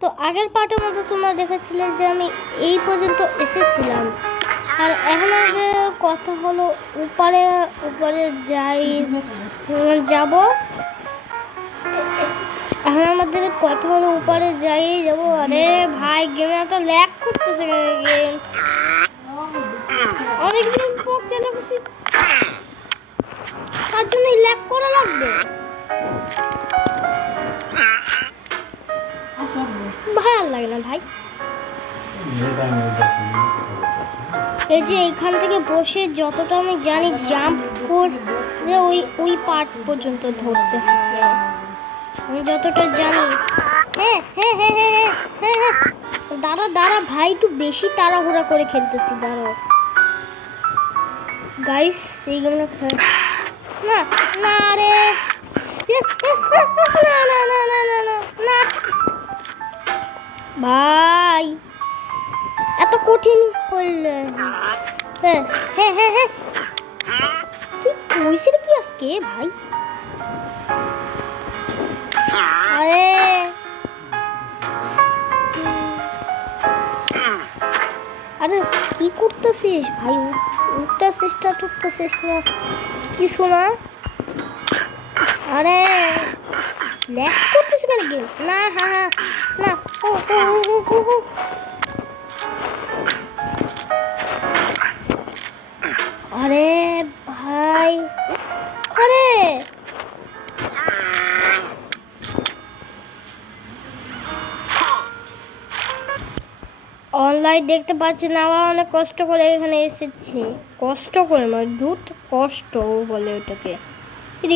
তো আগের পার্টের মতো তোমরা দেখেছিলে যে আমি এই পর্যন্ত এসেছিলাম, আর এখন আমাদের কথা হলো উপরে উপরে যাব। এখন আমাদের কথা হলো উপরে যাবো। আরে ভাই গেমে একটা ল্যাগ করতেছে, গেম অনেকদিন পর চলে গেছি, তার জন্য ল্যাগ করা লাগবে। ভালো লাগে না ভাই। এই যে এখান থেকে বসে যতটা আমি জানি জাম্প করে ওই পার্ট পর্যন্ত ধরতে হয়, আমি যতটা জানি। হ্যাঁ হ্যাঁ হ্যাঁ হ্যাঁ হ্যাঁ হ্যাঁ হ্যাঁ দাঁড়া ভাই, একটু বেশি তাড়াহুড়া করে খেলতেছি। দাঁড়াও গাইস, এই গেমটা না না রে, না না না না না না না ভাই, এত কঠিন করলে। হ্যাঁ হ্যাঁ হ্যাঁ হ্যাঁ কইছে কি আজকে ভাই? আরে আরে কি করতেছিস ভাই? উঠতেছিস না কিছু না। আরে ল্যাগ করতেছিস কেন গেম? না হ্যাঁ হ্যাঁ না আরে ভাই, আরে অনলাইন দেখতে পাচ্ছি না, অনেক কষ্ট করে এখানে এসেছি, কষ্ট করে মানে দুধ কষ্ট বলে ওটাকে।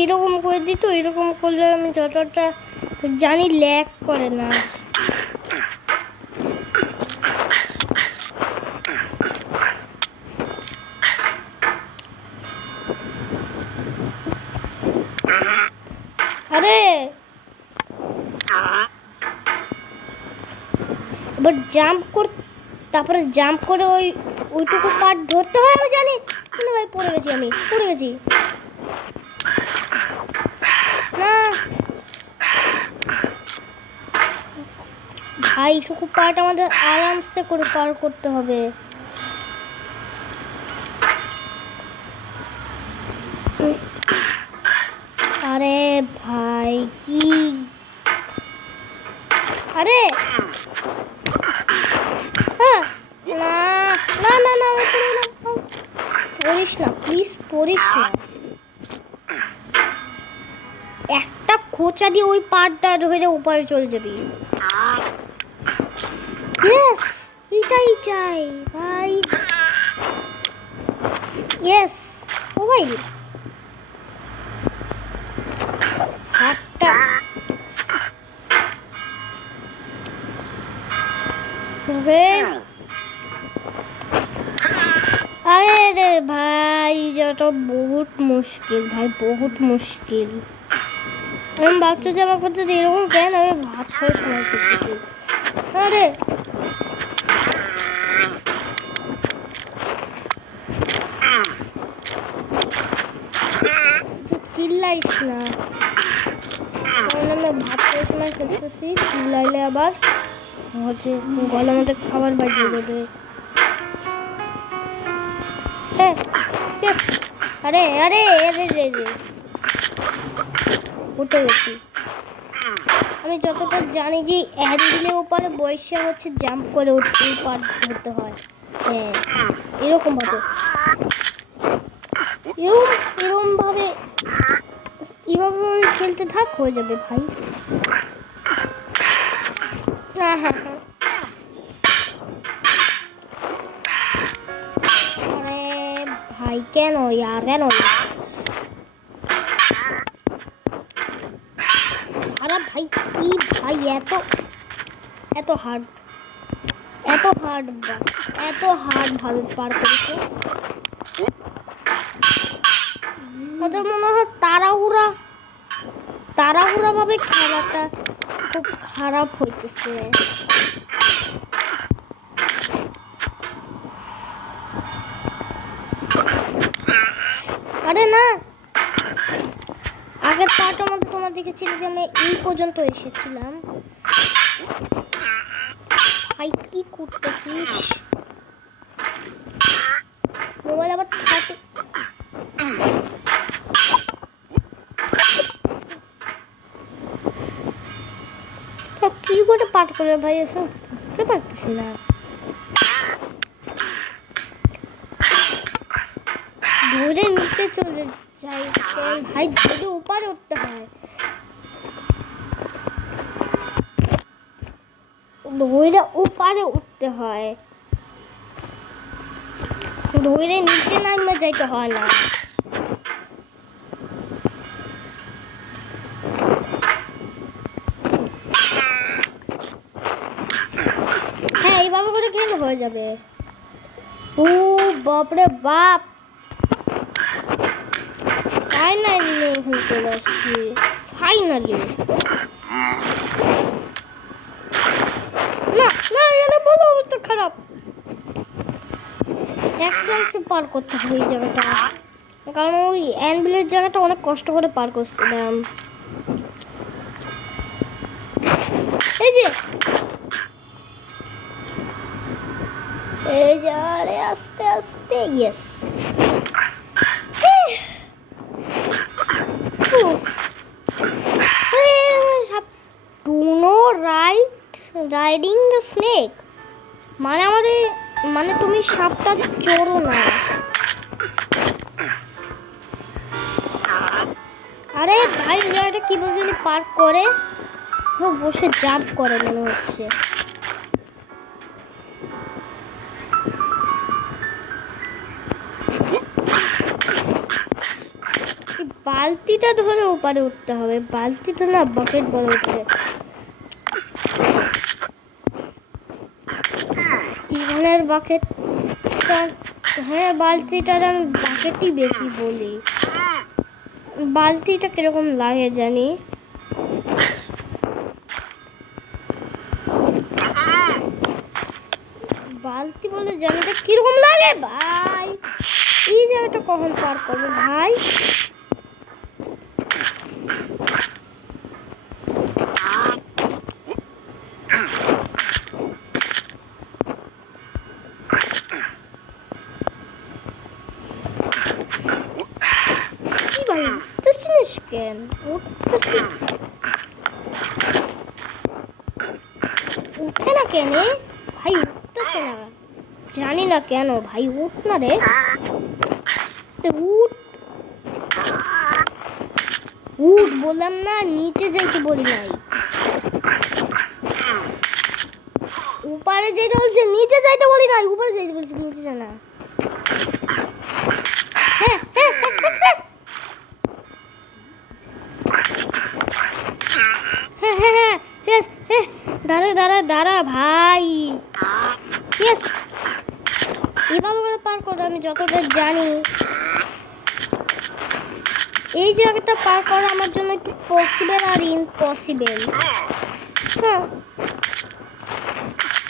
এরকম করে দিত, এরকম করলে আমি যতটা জানি ল্যাগ করে না। আরে এবার তারপরে জাম্প করে ওইটুকু পার্ট ধরতে হয়, আমি জানি। কিন্তু ভাই পড়ে গেছি না ভাই, এইটুকু পার্ট আমাদের আরামসে করে পার করতে হবে। আরে ভাই কি, আরে না না না না পড়িস না প্লিজ, পড়িস না। একটা খোঁচা দিয়ে ওই পাড়টা ধরে উপরে চলে যাবি। ইয়েস, এটাই চাই ভাই। ইয়েস ও ভাই, হাতটা আরে রে ভাই, যেটা বহুত মুশকিল ভাই, বহুত মুশকিল। আমি ভাবছি যে আমার করতে এরকম কেন, আমি ভাত খাওয়ার সময় করতেছি। আরে চিল্লাইস না, কারণ আমি ভাত খাওয়ার সময় করতেছি, চিল্লাইলে আবার হচ্ছে গলার মধ্যে খাবার বাজিয়ে দেবে। আরে আরে আরে রে রে উঠে গেছি। আমি যতটা জানি যে হ্যান্ডেলের উপরে বসে হচ্ছে জাম্প করে উঠতে পার ধরতে হয়। হ্যাঁ এরকম ভাবে, এরকম ভাবে এইভাবে খেলতে থাক, হয়ে যাবে ভাই। হ্যাঁ হ্যাঁ হ্যাঁ আরে ভাই কেন কেন খারাপ ভাই, কি ভাই এত হার্ড ভাবে পার করেছে। ওদের মনে হয় তাড়াহুড়া ভাবে খেলাটা খুব খারাপ হইতেছে। আরে না, আগের পার্টের মধ্যে তোমরা দেখেছিলে যে আমি এই পর্যন্ত এসেছিলাম। ইস মোবাইল আবার থাকে কি করে পাঠ করে ভাই এখন বুঝতে পারতেছি না ধরে নিচে চলে যাই ভাই ধরে উপরে উঠতে হয় ধরে উপরে উঠতে হয় ধরে নিচে নামে যাইতে হয় না হ্যাঁ এইভাবে করে খেলে হয়ে যাবে ও বাপরে বাপ ফাইনালি এখানে চলে আসছি ফাইনালি না না এখানে বলো অবস্থা খারাপ এক চান্সে পার করতে হবে এই জায়গাটা কারণ ওই অ্যানভিলের জায়গাটা অনেক কষ্ট করে পার করছিলাম এই যে আরে আস্তে আস্তে yes do not riding the snake মানে তুমি সাপটা চড়ো না আরে ভাই জায়গাটা কিভাবে যদি পার্ক করে বসে জাম্প করে মনে হচ্ছে বালতিটা ধরে ওপারে উঠতে হবে বালতিটা না বাকেট বলে উঠছে ইভানের বাকেটটা হ্যাঁ বালতিটার আমি বাকেটই বেশি বলি বালতিটা কিরকম লাগে জানি বালতি বলে জানিটা কিরকম লাগে ভাই এই জায়গাটা কখন পার করবে ভাই কেন উঠে না কেন ভাই উঠতেছে না জানি না কেন ভাই উঠ না রে উঠ উঠ বললাম না নিচে যাইতে বলি নাই উপরে যেতে বলছে নিচে যাইতে বলি নাই উপরে যাইতে বলছে নিচে যা না হ্যাঁ হ্যাঁ দাঁড়া ভাই ইয়েস এভাবে করে পার করো আমি যতটা জানি এই জায়গাটা পার করা আমার জন্য একটু পসিবল আর ইম্পসিবল হ্যাঁ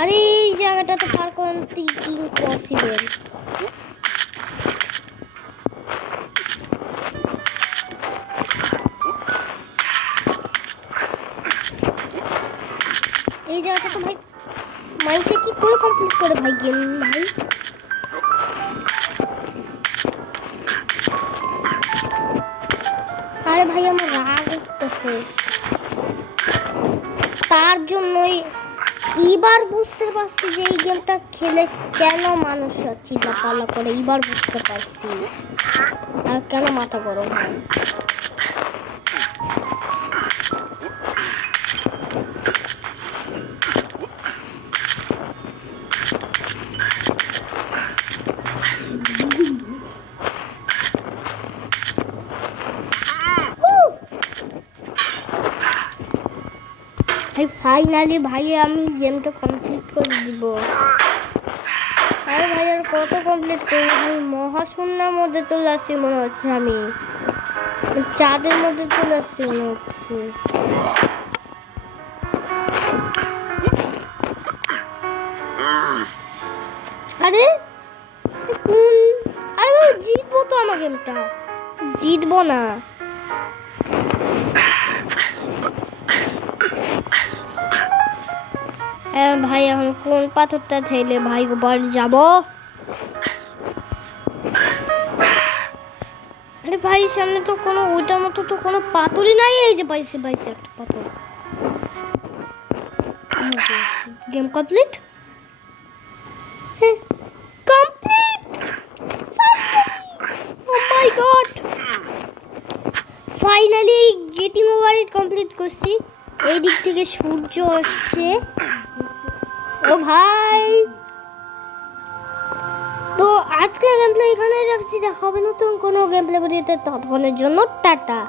আরে এই জায়গাটা তো পার করা ইম্পসিবল এই জায়গাটা তো ভাই মাইসে কি করে কমপ্লিট করে ভাই গেম ভাই আরে ভাই আমার রাগ উঠতেছে তার জন্যই এবার বুঝতে পারছি যে এই গেমটা খেলে কেন মানুষরা চিল্লাপাল্লা করে এবার বুঝতে পারছি আর কেন মাথা গরম হয় ভাই ফাইনালি ভাই আমি গেমটা কমপ্লিট করে দিব আরে ভাই আর কত কমপ্লিট করবো ভাই মহাশূন্যের মধ্যে চলে আসছি মনে হচ্ছে আমি চাঁদের মধ্যে চলে আসছি মনে হচ্ছে আরে আরে জিতবো তো আমার গেমটা জিতবো না ভাই এখন কোন পাথরটা ঠেলে ভাই ওবার যাব? আরে ভাই সামনে তো কোনো ওইটার মতো তো কোনো পাথরই নাই। এই যে পাইছে পাইছে একটা পাথর। Game complete. Complete. Oh my God, finally getting over it complete করছি। এই দিক থেকে সূর্য আসছে। ও ভাই, তো আজকের গেমপ্লে এখানে রাখছি। দেখা হবে নতুন কোনো গেমপ্লে ভিডিওতে। ততক্ষণের জন্য টাটা।